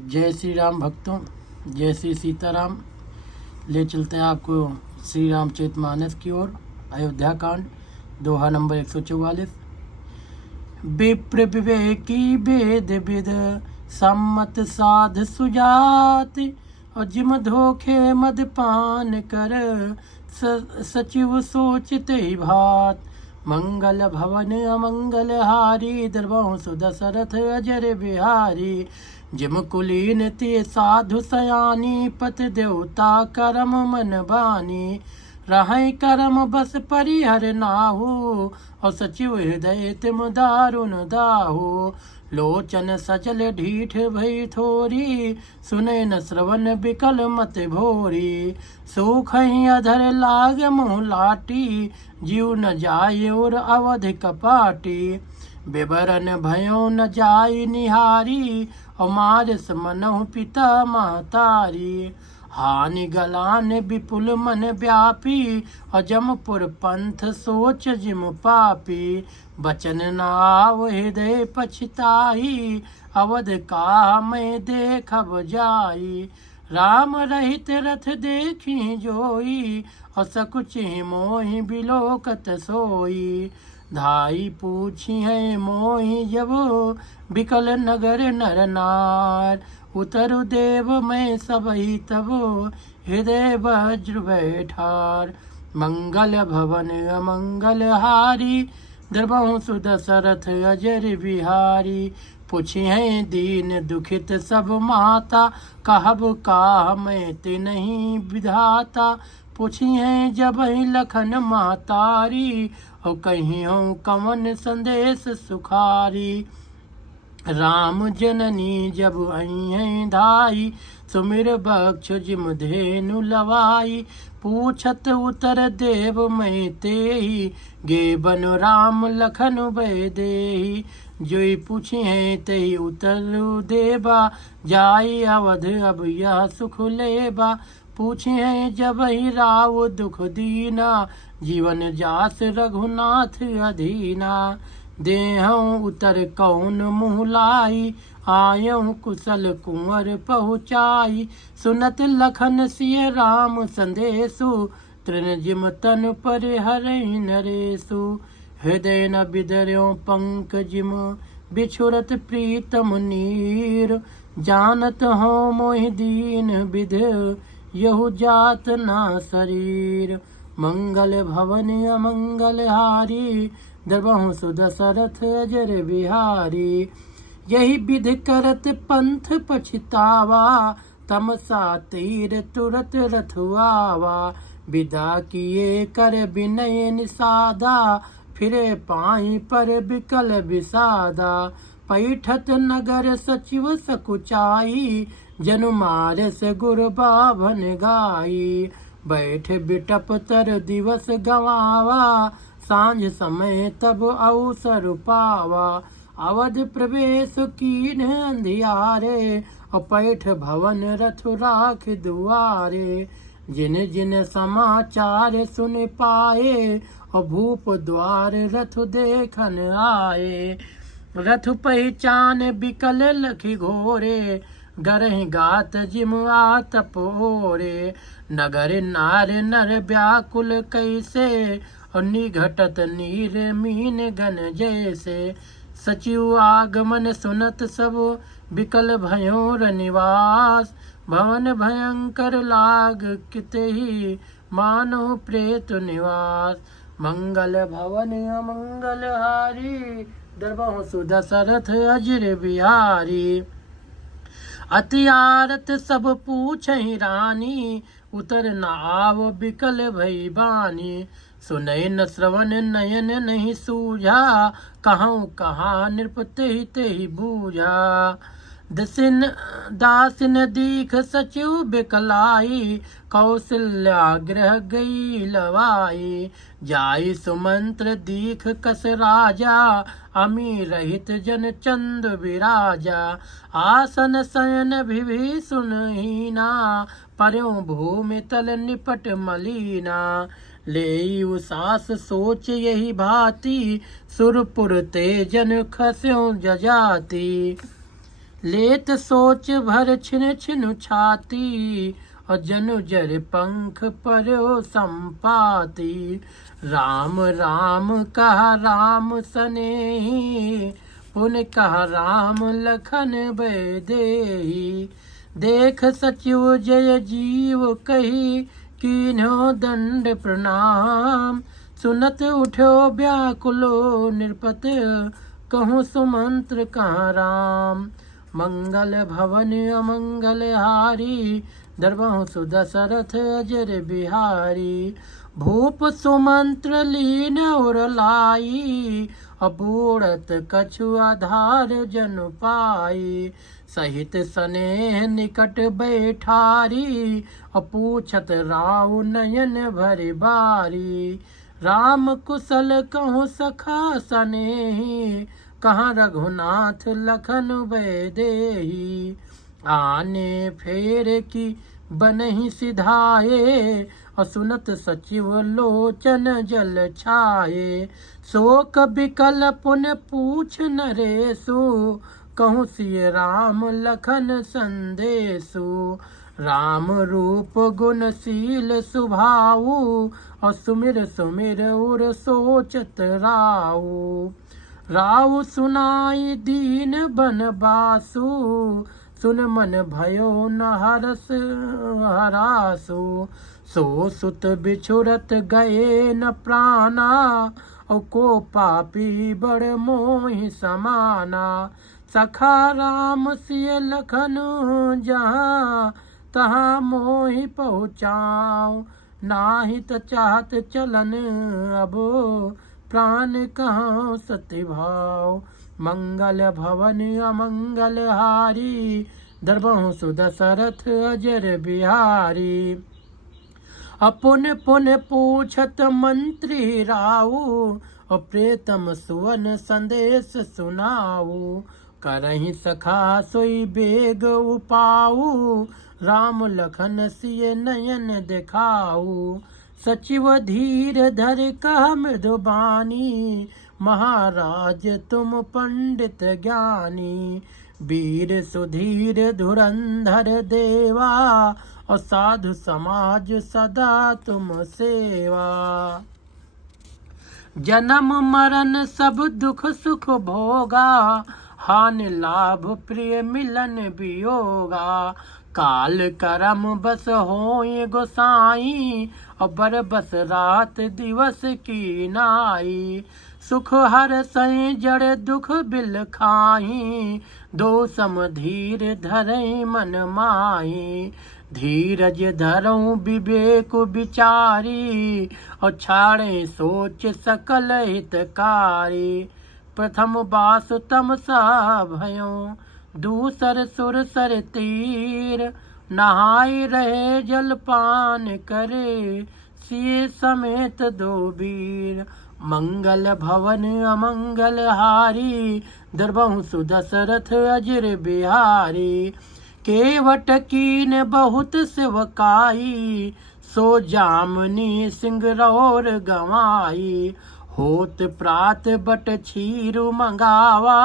जय श्री राम भक्तों, जय श्री सीताराम। ले चलते हैं आपको श्री रामचरितमानस की ओर। अयोध्या कांड, दोहा नंबर 144। विप्र विवेकी वेद विद सम्मत साध सुजात, और जिम धोखे मदपान कर सचिव सोचते भात। मंगल भवन अमंगल हारी, द्रवंसु दशरथ अजर बिहारी। जिम कुलीन ते साधु सयानी, पत देवता करम मन बानी। रहे करम बस परिहर नाहु, और सचिव हृदय तिम दारुण दाहु। लोचन सचल ढीठ भई थोरी, सुने न श्रवण बिकल मत भोरी। सुख अधर लाग मुँह लाटी, जीव न जाय और अवध कपाटी। विवरण भयो न जाय निहारी, और मारस मनहु पिता महतारी। हानि गलान विपुल मन व्यापी, और जमपुर पंथ सोच जिम पापी। बचन नाव हृदय पछताई, अवध का मैं देखब जाई। राम रहित रथ देखी जोई, और सकुचि मोहि बिलोकत सोई। धाई पूछी है मोहि जब बिकल नगर नर नार। उतरु देव मैं सबही तब, हृदय वज्र बैठार। मंगल भवन अमंगल हारी, द्रवंसु दशरथ अजर बिहारी। पूछी है दीन दुखित सब माता, कहब काह मैं तिन्हि विधाता। पूछी है जब लखन महतारी, और कहियो कवन संदेश सुखारी। राम जननी जब आई धाई, सुमिर बक्ष जिम धेनु लवाई। पूछत उत्तर देव मैं तेहि, गे बनु राम लखन भय देहि। जोई पूछे हैं तही उत्तर देबा, जाई अवध अब यह सुख लेबा। पूछे हैं जब ही राव दुख दीना, जीवन जास रघुनाथ अधीना। देहऊँ उतर कौन मुँह लाई, आयऊँ कुशल कुंवर पहुँचाई। सुनत लखन सिय राम संदेशु, तृण जिम तन पर हरहि नरेशु। हृदय न बिदर्यों पंक जिम, बिछुरत प्रीतम नीर। जानत हो मोहि दीन विध, यहु जात ना शरीर। मंगल भवन अमंगल हारी, द्रवंसु दशरथ अजर बिहारी। यही विध करत पंथ पछतावा, तमसा तीर तुरत रथुआवा। विदा किए कर विनय निषादा, फिरे पाई पर बिकल विषादा। पैठत नगर सचिव सकुचाई, जनु मारस गुर बाभन गाई। बैठ बिटप तर दिवस गवावा, सांझ समय तब अवसर पावा। अवध प्रवेश कीन अंधियारे, और पैठ भवन रथ राख दुआरे। जिन जिन समाचार सुन पाए, और भूप द्वार रथ देखन आए। रथ पहचान बिकल लखी घोरे, गरहि गात जिम आतप ओरे। नगर नार नर व्याकुल कैसे, और निघटत नीर मीन गन जैसे। सचिव आगमन सुनत सब, बिकल भयोर निवास। भवन भयंकर लाग कितहि, मानो प्रेत निवास। मंगल भवन अमंगल हारी, द्रवंसु दशरथ अजर बिहारी। अति आरत सब पूछहि रानी, उतर न आव बिकल भई बानी। सुनय न श्रवण नयन नहीं सूझा, कहूँ कहा नृप तेहि तेहि बूझा। दासिन दीख सचिव बिकलाई, कौशल्याग्रह गई लवाई। जाई सुमंत्र दीख कस राजा, अमी रहित जन चंद विराजा। आसन शयन विभि सुनहीना, पर्यों भूमि तल निपट मलीना। ले सास सोच यही भांति, सुरपुर तेजन खस्यों जजाति। लेत सोच भर छिन छिनु छाती, और जनु जर पंख पर्यो संपाति। राम राम कहा राम सनेही, पुन कहा राम लखन बैदेही। देख सचिव जय जीव कही, कीन्हो दंड प्रणाम। सुनत उठो व्याकुलो नृपत, कहूँ सुमंत्र कहाँ राम। मंगल भवन अमंगल हारी, दरबहु सुदशरथ अजर बिहारी। भूप सुमंत्र लीन और लाई, अबूढ़त कछु आधार जनु पाई। सहित स्नेह निकट बैठारी, अपूछत राव नयन भरि बारी। राम कुशल कहूँ सखा सनेही, कहाँ रघुनाथ लखन बैदेही। आने फेर की बनहि सिधाए, और सुनत सचिव लोचन जल छाए। शोक बिकल पुन पूछ नरेशु, कहूँ सिय राम लखन संदेशु। राम रूप गुणशील सुभाऊ, और सुमिर सुमिर उर सोचत राऊ। राव सुनाई दीन बनबासु, सुन मन भयो न हरस हरासु। सो सुत बिछुरत गए न प्राणा, और को पापी बड़ मोहि समाना। सखा राम सिय लखन जहाँ, तहाँ मोहि पहुँचाऊँ। नाहित चाहत चलन अब, प्राण कहाँ सति भाव। मंगल भवन अमंगल हारी, दरबहु सुदशरथ अजर बिहारी। अपुन पुन पूछत मंत्री राऊ, और प्रेतम सुवन संदेश सुनाऊ। करहि सखा सोई बेग उपाऊ, राम लखन सिय नयन दिखाऊ। सचिव धीर धर कह मृदुबानी, महाराज तुम पंडित ज्ञानी। वीर सुधीर धुरंधर देवा, और साधु समाज सदा तुम सेवा। जन्म मरण सब दुख सुख भोगा, हानि लाभ प्रिय मिलन वियोगा। काल करम बस होय गोसाई, और बर बस रात दिवस की नाई। सुख हर सै जड़ दुख बिल खाही, दो सम धीर धरई मन माही। धीरज धरऊं विवेक विचारी, और छाड़े सोच सकल हितकारी। प्रथम बास तम सा भयों, दूसर सुर सर तीर। नहाय रहे जलपान करे, सिए समेत दो वीर। मंगल भवन अमंगल हारी, दरबहु सुदशरथ अजर बिहारी। केवट कीन बहुत सेवकाई, सो जामनी सिंगरौर गवाई। होत प्रात बट छीरु मंगावा,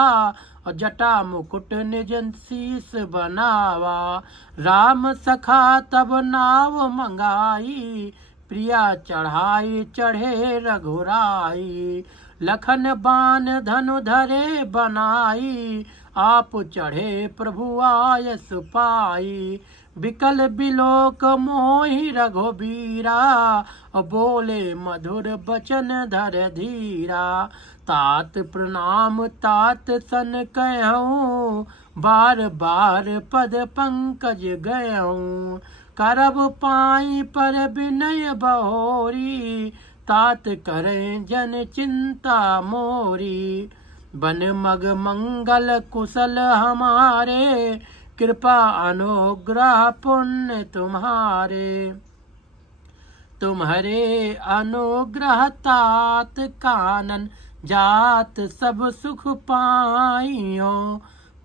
और जटा मुकुट निज शीस बनावा। राम सखा तब नाव मंगाई, प्रिया चढ़ाई चढ़े रघुराई। लखन बान धनु धरे बनाई, आप चढ़े प्रभु आयस पाई। बिकल बिलोक मोहि रघुबीरा, बोले मधुर बचन धर धीरा। तात प्रणाम तात सन कहूँ, बार बार पद पंकज गयऊँ। करब पाई पर विनय बहोरी, तात करें जन चिंता मोरी। बन मग मंगल कुशल हमारे, कृपा अनुग्रह पुण्य तुम्हारे। तुम्हारे अनुग्रह तात कानन, जात सब सुख पाइयो।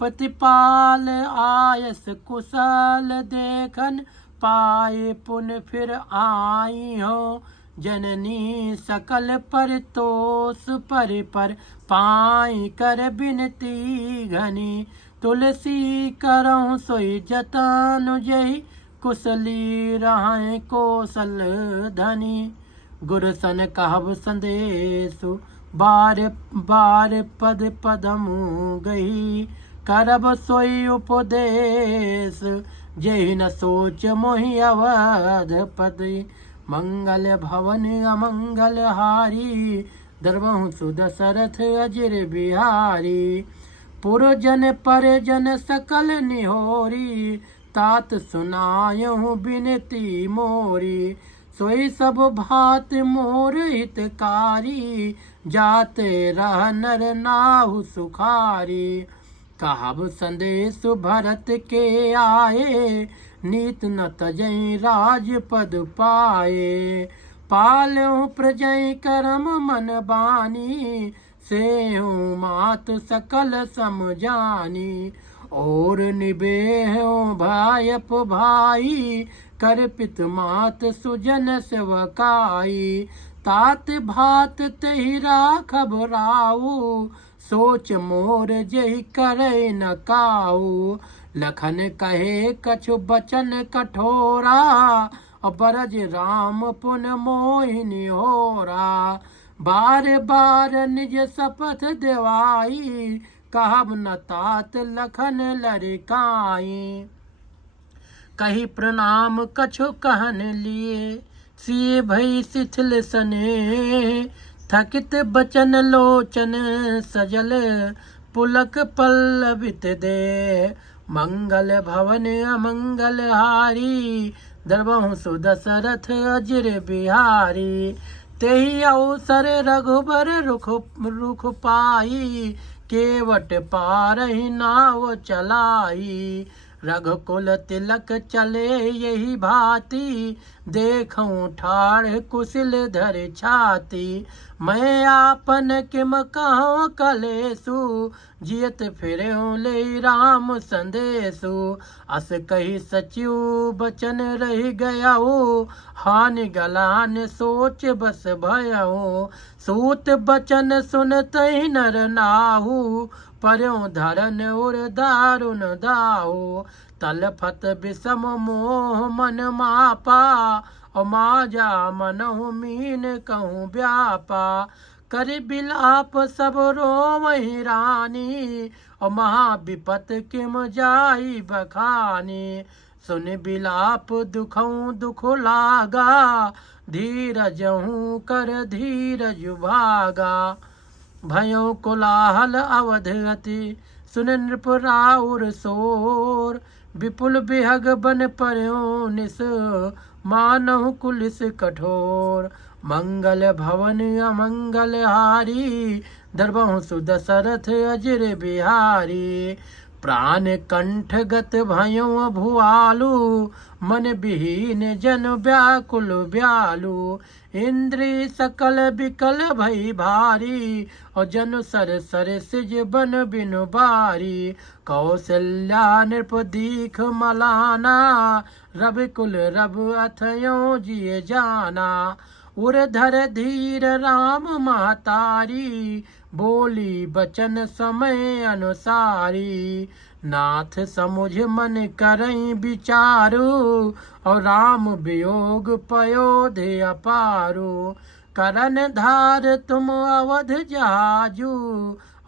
प्रतिपाल आयस कुशल देखन, पाए पुन फिर आइयो। जननी सकल परितोष पर पाई कर बिनती घनी। तुलसी करऊँ सोई जतन जही, कुशली रहें कौशल धनी। गुर सन कहब संदेशु, बार बार पद पदमु गही। करब सोई उपदेश, जही न सोच मोहि अवधपति। मंगल भवन अमंगल हारी, दरबहु सुदशरथ अजिर बिहारी। पुरजन परिजन सकल निहोरी, तात सुनायहु बिनती मोरी। सोई सब भात मोर हितकारी, जाते रह नर नाहु सुखारी। कहब संदेश भरत के आए, नीत न तजई राजपद पाए। पालहु प्रजय करम मन बानी, सेहु मात सकल समझानी। और निबेहु भायप भाई, कर पित मात सुजन सेवकाई। तात भात तहि राखब राऊ, सोच मोर जहि करे न काऊ। लखन कहे कछु बचन कठोरा, बरज राम पुन मोहिनी होरा। बार बार निज शपथ देवाई, कहब न तात लखन लरिकाई। कही प्रणाम कछु कहन लिए, सिए भई शिथिल सने। थकित बचन लोचन सजल, पुलक पल्लवित दे। मंगल भवन अमंगल हारी, दरबहु सुदशरथ अजिर बिहारी। तेहि अवसर रघुबर रुख पाई, केवट पारहि नाव चलाई। रघुकुल तिलक चले यही भांति, देखूं ठाढ़ कुशल धर छाती। मैं आपन किम कहूँ कलेसु, जियत फिरऊँ ले राम संदेशु। अस कही सचिव बचन रह गयाऊ, हानि गलान सोच बस भयऊ। सूत बचन सुनतहि नर नाहु, पर्यों धरन उर दारुन दाहु। तलफत विषम मोह मन मापा, और माजा मनहु मीन कहूँ व्यापा। कर बिलाप सब रोवहि रानी, और महाविपत किम जाई बखानी। सुन बिलाप दुखऊँ दुख लागा, धीरजहूँ कर धीरज भागा। भयो कोलाहल अवधगति, सुन नृप राउर शोर। विपुल बिहग बन पर्यों निस, मानहु कुलिस कठोर। मंगल भवन अमंगल हारी, दरबहु सुदशरथ अजिर बिहारी। प्राण कंठ गत भयों भुआलु, मन विहीन जन व्याकुल ब्यालु। इंद्री सकल बिकल भई भारी, और जन सर सर सिज बन बिनु बारी। कौशल्या नृप दीख मलाना, रवि कुल रब अथयों जिय जाना। उर धर धीर राम महतारी, बोली बचन समय अनुसारी। नाथ समुझ मन करई विचारु, और राम वियोग पयोधि अपारु। करन धार तुम अवध जहाजु,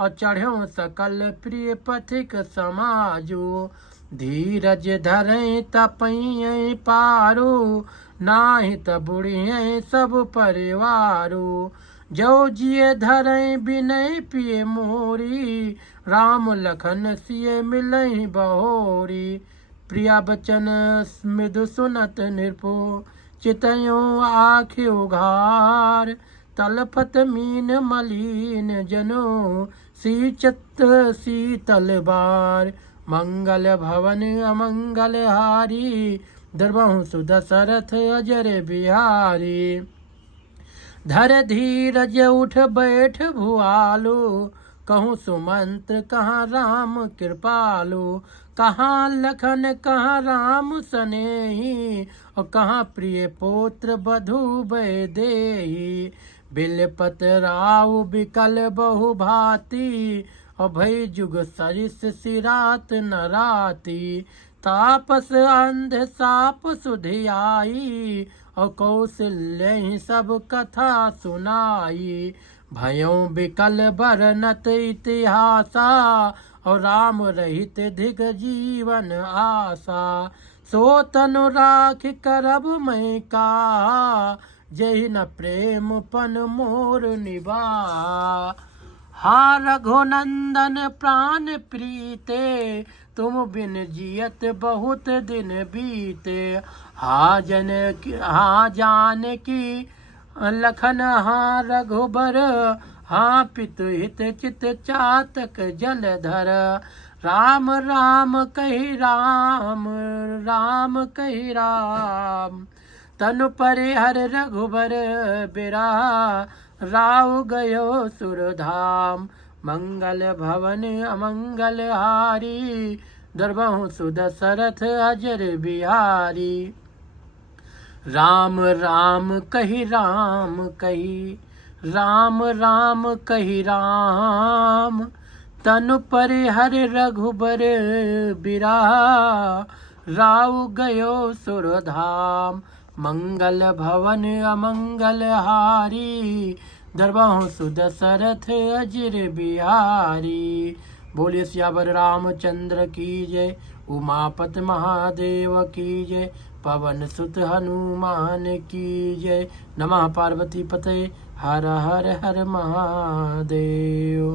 और चढ़्यो सकल प्रिय पथिक समाजु। धीरज धरई तपई पारु, नाही त बुढ़िए सब परिवारु। जो जिय धरई बिनय पिय मोरी, राम लखन सिय मिलई बहोरी। प्रिया बचन मृदु सुनत नृपो, चितयो आँखि उघार। तलफत मीन मलिन जनो, सींचत शीतल बार। मंगल भवन अमंगल हारी, दरबहु सुदशरथ अजर बिहारी। धर धीरज उठ बैठ भुआलु, कहूँ सुमंत्र कहाँ राम कृपालु। कहाँ लखन कहाँ राम सनेही, और कहाँ प्रिय पुत्र बधु वैदेही। बिलपत राव बिकल बहु भांति, और भई जुग सरिस सिरात न राती, तापस अंध साप सुधियाई, और कौशल्य सब कथा सुनाई। भयों बिकल बरनत इतिहासा, और राम रहित धिक जीवन आशा। सो तनु राख करब मैं का, जहि न प्रेम पन मोर निभा। हा रघुनंदन प्राण प्रीते, तुम बिन जियत बहुत दिन बीते। हा जानकी लखन हा रघुबर, हा पितु हित चित चातक जलधर। राम राम कहि राम, राम कहि राम, तनु परिहर रघुबर बिरहा। राव गयो सुरधाम, मंगल भवन अमंगल हारी, दरबहु सुदशरथ अजर बिहारी। राम राम कहि राम कहि, राम राम कहि राम, तनु परिहर रघुबर बिरहा। राव गयो सुरधाम, मंगल भवन अमंगल हारी, दरबहु सुदशरथ अजर बिहारी। बोलिए सियावर रामचंद्र की जय, उमापत महादेव की जय, पवन सुत हनुमान की जय। नमः पार्वती पते, हर हर हर महादेव।